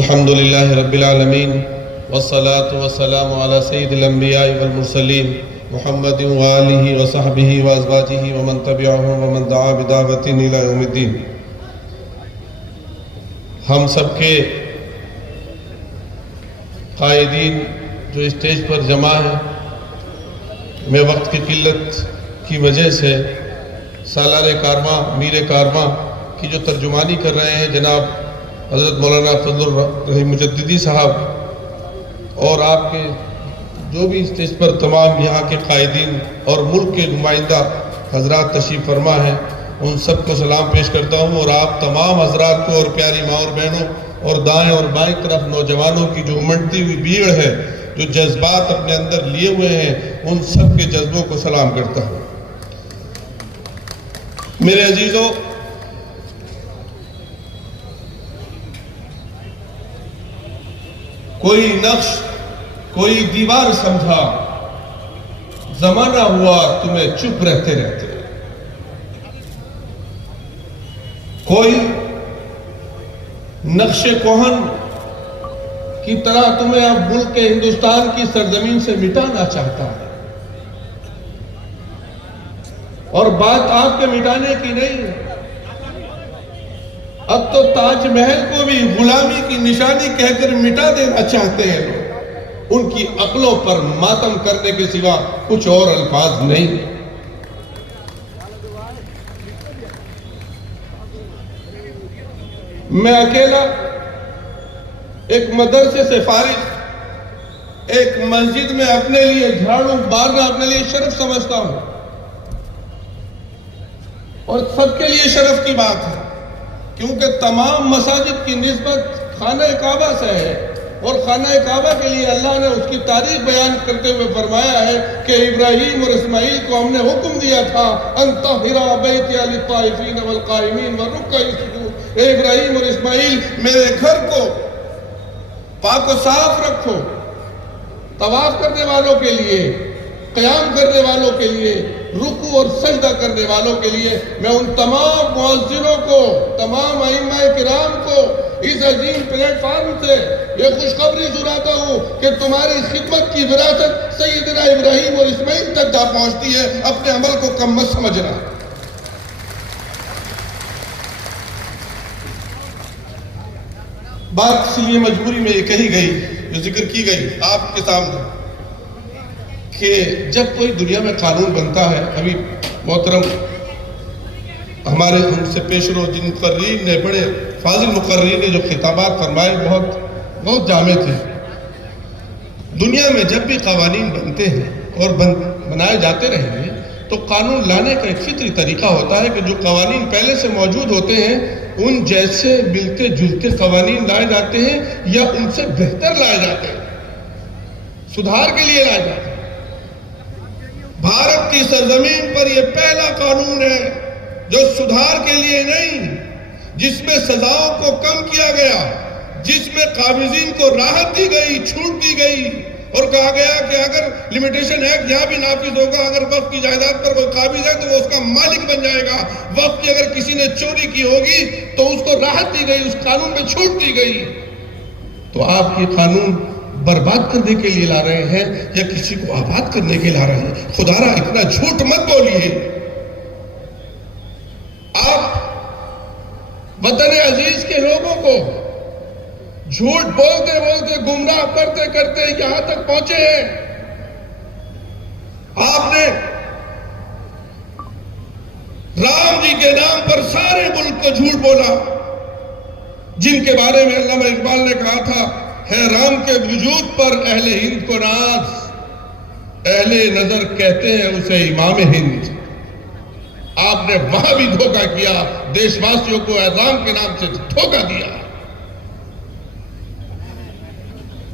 الحمد لله رب العالمين والصلاة والسلام على سيد الأنبياء والمرسلين محمد وآله وصحبه وأزواجه ومن تبعهم ومن دعا بدعوته إلى يوم الدين. ہم سب کے قائدین جو اسٹیج پر جمع ہیں، میں وقت کی قلت کی وجہ سے سالار کارواں میر کارواں کی جو ترجمانی کر رہے ہیں جناب حضرت مولانا فضل الرحیم مجددی صاحب، اور آپ کے جو بھی اسٹیج پر تمام یہاں کے قائدین اور ملک کے نمائندہ حضرات تشریف فرما ہیں، ان سب کو سلام پیش کرتا ہوں. اور آپ تمام حضرات کو اور پیاری ماں اور بہنوں اور دائیں اور بائیں طرف نوجوانوں کی جو امٹتی ہوئی بھیڑ ہے، جو جذبات اپنے اندر لیے ہوئے ہیں، ان سب کے جذبوں کو سلام کرتا ہوں. میرے عزیزوں، کوئی نقش کوئی دیوار سمجھا، زمانہ ہوا تمہیں چپ رہتے رہتے. کوئی نقش کوہن کی طرح تمہیں اب ملک کے ہندوستان کی سرزمین سے مٹانا چاہتا ہے، اور بات آپ کے مٹانے کی نہیں ہے. اب تو تاج محل کو بھی غلامی کی نشانی کہہ کر مٹا دینا چاہتے ہیں لوگ. ان کی عقلوں پر ماتم کرنے کے سوا کچھ اور الفاظ نہیں. میں اکیلا ایک مدرسے سے فارغ ایک مسجد میں اپنے لیے جھاڑو مارنا اپنے لیے شرف سمجھتا ہوں، اور سب کے لیے شرف کی بات ہے، کیونکہ تمام مساجد کی نسبت خانہ کعبہ سے ہے، اور خانہ کعبہ کے لیے اللہ نے اس کی تاریخ بیان کرتے ہوئے فرمایا ہے کہ ابراہیم اور اسماعیل کو ہم نے حکم دیا تھا ان طہرا بیتی للطائفین والقائمین والرکع السجود. اے ابراہیم اور اسماعیل، میرے گھر کو پاک و صاف رکھو، طواف کرنے والوں کے لیے، قیام کرنے والوں کے لیے، رکوع اور سجدہ کرنے والوں کے لیے. میں ان تمام مؤذنوں کو، تمام ائمہ کرام کو اس عظیم پلیٹ فارم سے یہ خوشخبری سناتا ہوں کہ تمہاری خدمت کی وراثت سیدنا ابراہیم اور اسماعیل تک جا پہنچتی ہے. اپنے عمل کو کم مت سمجھنا. بات اس لیے مجبوری میں یہ کہی گئی، جو ذکر کی گئی آپ کے سامنے، کہ جب کوئی دنیا میں قانون بنتا ہے، ابھی محترم ہمارے ہم سے پیش رو جن مقررین نے، بڑے فاضل مقررین نے جو خطابات فرمائے، بہت جامع تھے. دنیا میں جب بھی قوانین بنتے ہیں اور بنائے جاتے رہیں گے تو قانون لانے کا ایک فطری طریقہ ہوتا ہے کہ جو قوانین پہلے سے موجود ہوتے ہیں ان جیسے ملتے جلتے قوانین لائے جاتے ہیں، یا ان سے بہتر لائے جاتے ہیں، سدھار کے لیے لائے جاتے ہیں. بھارت کی سرزمین پر یہ پہلا قانون ہے جو سدھار کے لیے نہیں، جس میں سزاؤں کو کم کیا گیا، جس میں قابضین کو راحت دی گئی، چھوٹ دی گئی، اور کہا گیا کہ اگر لمیٹیشن ایکٹ یہاں بھی نافذ ہوگا، اگر وقف کی جائیداد پر کوئی قابض ہے تو وہ اس کا مالک بن جائے گا. وقف کی اگر کسی نے چوری کی ہوگی تو اس کو راحت دی گئی، اس قانون میں چھوٹ دی گئی. تو آپ یہ قانون برباد کرنے کے لیے لا رہے ہیں یا کسی کو آباد کرنے کے لیے لا رہے ہیں؟ خدا را اتنا جھوٹ مت بولیے. آپ وطن عزیز کے لوگوں کو جھوٹ بولتے بولتے گمراہ کرتے کرتے یہاں تک پہنچے ہیں. آپ نے رام جی کے نام پر سارے ملک کو جھوٹ بولا، جن کے بارے میں علامہ اقبال نے کہا تھا ہے رام کے وجود پر اہل ہند کو ناز، اہل نظر کہتے ہیں اسے امام ہند. آپ نے وہاں بھی دھوکہ کیا، دیش واسیوں کو اعظام کے نام سے دھوکہ دیا.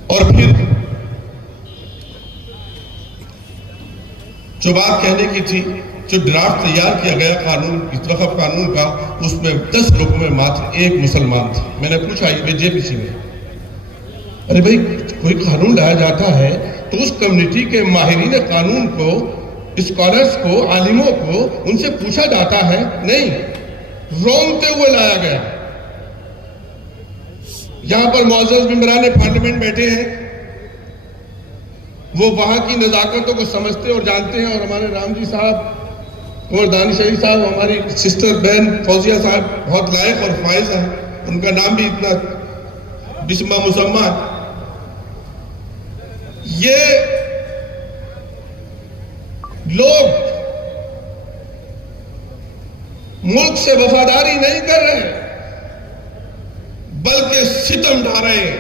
اور پھر جو بات کہنے کی تھی، جو ڈرافٹ تیار کیا گیا قانون وقف قانون کا، اس میں 10 لوگوں میں ماتر ایک مسلمان تھے. میں نے پوچھا جے پی سی میں، ارے بھائی کوئی قانون لایا جاتا ہے تو اس کمیونٹی کے ماہرین قانون کو، اسکالرز کو، عالموں کو ان سے پوچھا جاتا ہے؟ نہیں، رونگتے ہوئے لایا گیا. یہاں پر معزز ممبران پارلیمنٹ بیٹھے ہیں، وہ وہاں کی نزاکتوں کو سمجھتے اور جانتے ہیں، اور ہمارے رام جی صاحب اور دانش علی صاحب، ہماری سسٹر بہن فوزیہ صاحب بہت لائق اور فائز ہیں، ان کا نام بھی اتنا بسمہ مسمہ ہے۔ یہ لوگ ملک سے وفاداری نہیں کر رہے بلکہ ستم ڈھا رہے ہیں،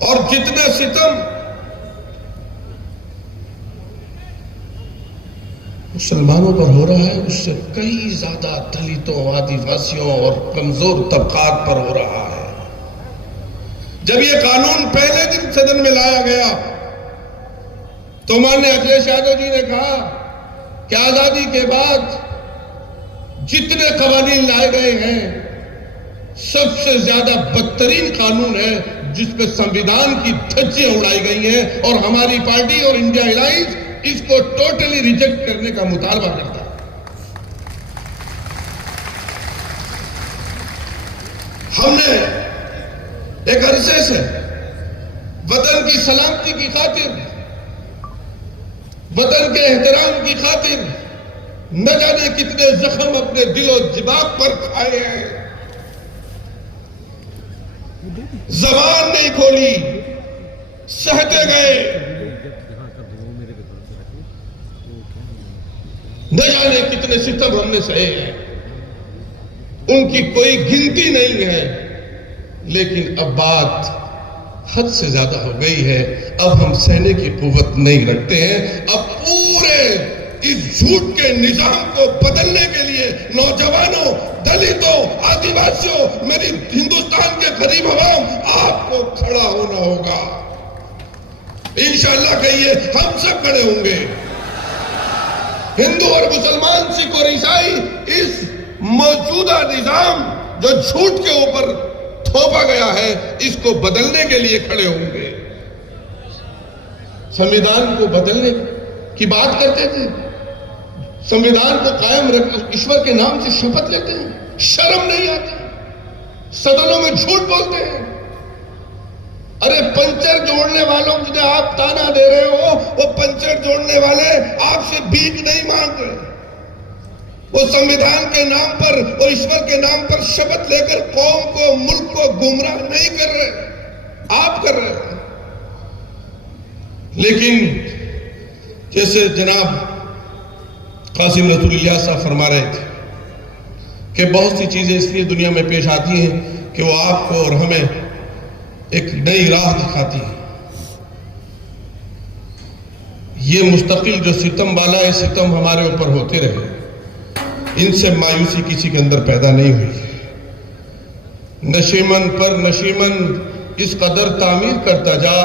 اور جتنا ستم مسلمانوں پر ہو رہا ہے اس سے کئی زیادہ دلتوں، آدیواسیوں اور کمزور طبقات پر ہو رہا ہے۔ جب یہ قانون پہلے دن صدن میں لایا گیا تو مانیہ اکھلیش یادو جی نے کہا کہ آزادی کے بعد جتنے قوانین لائے گئے ہیں سب سے زیادہ بدترین قانون ہے جس پہ سنویدھان کی دھجیاں اڑائی گئی ہیں، اور ہماری پارٹی اور انڈیا الائنس اس کو ٹوٹلی ریجیکٹ کرنے کا مطالبہ کرتا ہے۔ ہم نے ایک عرصے سے وطن کی سلامتی کی خاطر، وطن کے احترام کی خاطر نہ جانے کتنے زخم اپنے دل و دماغ پر کھائے ہیں، زبان نہیں کھولی، سہتے گئے، نہ جانے کتنے ستم ہم نے سہے ہیں، ان کی کوئی گنتی نہیں ہے، لیکن اب بات حد سے زیادہ ہو گئی ہے۔ اب ہم سہنے کی قوت نہیں رکھتے ہیں۔ اب پورے اس جھوٹ کے نظام کو بدلنے کے لیے نوجوانوں، دلتوں، آدیواسیوں، میری ہندوستان کے غریب عوام، آپ کو کھڑا ہونا ہوگا۔ انشاءاللہ کہیے، ہم سب کھڑے ہوں گے۔ ہندو اور مسلمان، سکھ اور عیسائی، اس موجودہ نظام جو جھوٹ کے اوپر تھوپا گیا ہے اس کو بدلنے کے لیے کھڑے ہوں گے۔ سنویدھان کو بدلنے کی بات کرتے تھے، سنویدھان کو قائم رکھ، ایشور کے نام سے شپت لیتے ہیں، شرم نہیں آتی، صدنوں میں جھوٹ بولتے ہیں۔ ارے پنچر جوڑنے والوں جنہیں آپ تانا دے رہے ہو، وہ پنچر جوڑنے والے آپ سے بھیک نہیں مانگ رہے، وہ سنویدھان کے نام پر اور ایشور کے نام پر شپت لے کر قوم کو، ملک کو گمراہ نہیں کر رہے، آپ کر رہے ہیں۔ لیکن جیسے جناب قاسم رسول اللہ صاحب فرما رہے تھے کہ بہت سی چیزیں اس لیے دنیا میں پیش آتی ہیں کہ وہ آپ کو اور ہمیں ایک نئی راہ دکھاتی ہیں۔ یہ مستقل جو ستم والا ہے، ستم ہمارے اوپر ہوتے رہے، ان سے مایوسی کسی کے اندر پیدا نہیں ہوئی۔ نشیمن پر نشیمن اس قدر تعمیر کرتا جا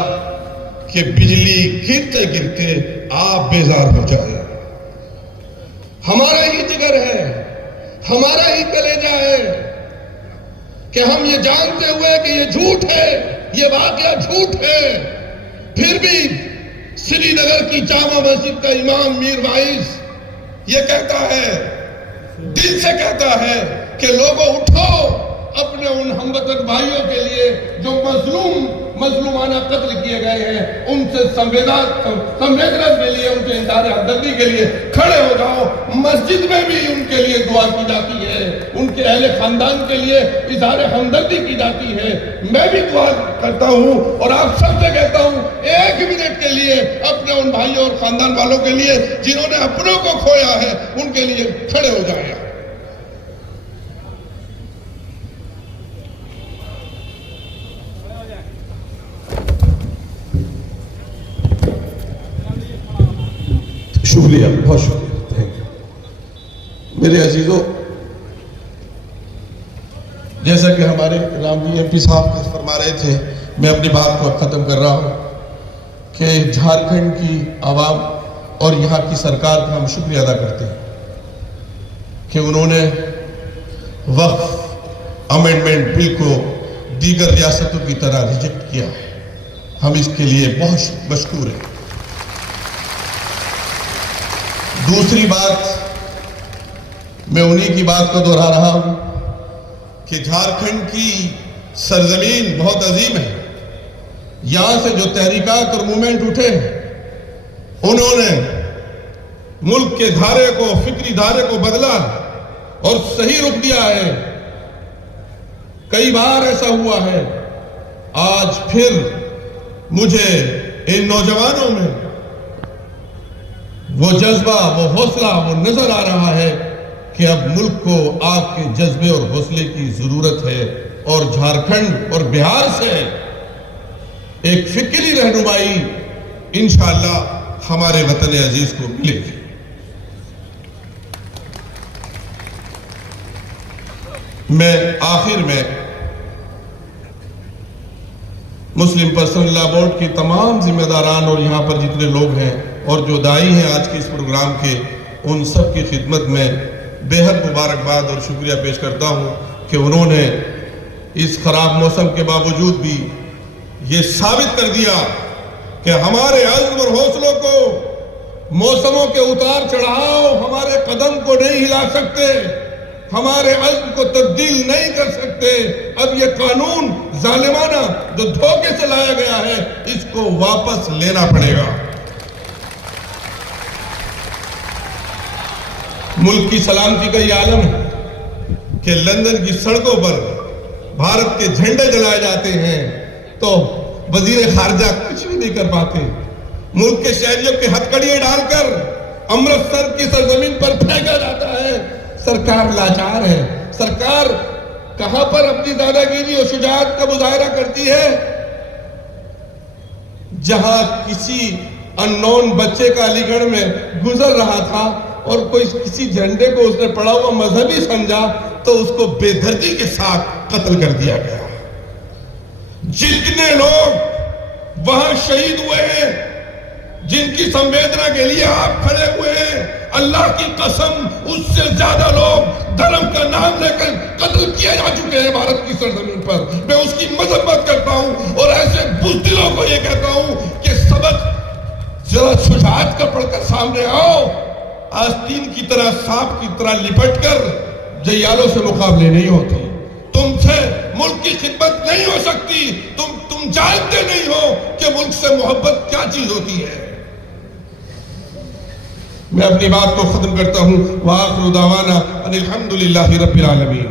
کہ بجلی گرتے گرتے آپ بیزار ہو جائے۔ ہمارا ہی جگر ہے، ہمارا ہی کلیجہ ہے کہ ہم یہ جانتے ہوئے کہ یہ جھوٹ ہے، یہ واقعہ جھوٹ ہے، پھر بھی سری نگر کی جامع مسجد کا امام میر وائز یہ کہتا ہے، دل سے کہتا ہے کہ لوگوں اٹھو، اپنے ان ہموطن بھائیوں کے لیے جو مظلومانہ قتل کیے گئے ہیں، ان سے سنویدنا کے لیے، ان کے اظہار ہمدردی کے لیے کھڑے ہو جاؤ۔ مسجد میں بھی ان کے لیے دعا کی جاتی ہے، ان کے اہل خاندان کے لیے اظہار ہمدردی کی جاتی ہے۔ میں بھی دعا کرتا ہوں اور آپ سب سے کہتا ہوں، 1 منٹ کے لیے اپنے ان بھائیوں اور خاندان والوں کے لیے جنہوں نے اپنوں کو کھویا ہے، ان کے لیے کھڑے ہو جائیں۔ شکریہ، بہت شکریہ، تھینک یو۔ میرے عزیزوں، جیسا کہ ہمارے رام جی ایم پی صاحب فرما رہے تھے، میں اپنی بات کو ختم کر رہا ہوں کہ جھارکھنڈ کی عوام اور یہاں کی سرکار کا ہم شکریہ ادا کرتے ہیں کہ انہوں نے وقف امینڈمنٹ بل کو دیگر ریاستوں کی طرح ریجیکٹ کیا ہے۔ ہم اس کے لیے بہت مشکور ہیں۔ دوسری بات، میں انہی کی بات کو دہرا رہا ہوں کہ جھارکھنڈ کی سرزمین بہت عظیم ہے. یہاں سے جو تحریکات اور موومنٹ اٹھے انہوں نے ملک کے دھارے کو، فکری دھارے کو بدلا اور صحیح رخ دیا ہے. کئی بار ایسا ہوا ہے. آج پھر مجھے ان نوجوانوں میں وہ جذبہ، وہ حوصلہ، وہ نظر آ رہا ہے کہ اب ملک کو آپ کے جذبے اور حوصلے کی ضرورت ہے، اور جھارکھنڈ اور بہار سے ایک فکری رہنمائی انشاءاللہ ہمارے وطن عزیز کو ملے گی. میں آخر میں مسلم پرسنل لا بورڈ کی تمام ذمہ داران اور یہاں پر جتنے لوگ ہیں اور جو داعی ہیں آج کے اس پروگرام کے، ان سب کی خدمت میں بے حد مبارکباد اور شکریہ پیش کرتا ہوں کہ انہوں نے اس خراب موسم کے باوجود بھی یہ ثابت کر دیا کہ ہمارے عزم اور حوصلوں کو موسموں کے اتار چڑھاؤ ہمارے قدم کو نہیں ہلا سکتے، ہمارے عزم کو تبدیل نہیں کر سکتے. اب یہ قانون ظالمانہ جو دھوکے سے لایا گیا ہے، اس کو واپس لینا پڑے گا. ملک کی سلامتی کا یہ عالم ہے کہ لندن کی سڑکوں پر بھارت کے جھنڈے جلائے جاتے ہیں تو وزیر خارجہ کچھ بھی نہیں کر پاتے. ملک کے شہریوں کے ہتھکڑیاں ڈال کر امرتسر کی سرزمین پر پھینکا جاتا ہے. سرکار لاچار ہے. سرکار کہاں پر اپنی دادا گیری اور شجاعت کا مظاہرہ کرتی ہے؟ جہاں کسی اننون بچے کا علی گڑھ میں گزر رہا تھا اور کوئی کسی جھنڈے کو اس نے پڑا ہوا مذہبی سمجھا تو اس کو بے دردی کے ساتھ قتل کر دیا گیا. جتنے لوگ وہاں شہید ہوئے ہیں، جن کی سنویدنا کے لیے آپ کھڑے ہوئے ہیں، اللہ کی قسم اس سے زیادہ لوگ دھرم کا نام لے کر قتل کیے جا چکے ہیں بھارت کی سرزمین پر. میں اس کی مذمت کرتا ہوں اور ایسے بزدلوں کو یہ کہتا ہوں کہ سبق ذرا شجاعت کا پڑھ کر سامنے آؤ. آستین کی طرح، سانپ کی طرح لپٹ کر جیالوں سے مقابلے نہیں ہوتے. تم سے ملک کی خدمت نہیں ہو سکتی. تم جانتے نہیں ہو کہ ملک سے محبت کیا چیز ہوتی ہے. میں اپنی بات کو ختم کرتا ہوں. وآخر دعوانا ان الحمدللہ رب العالمین.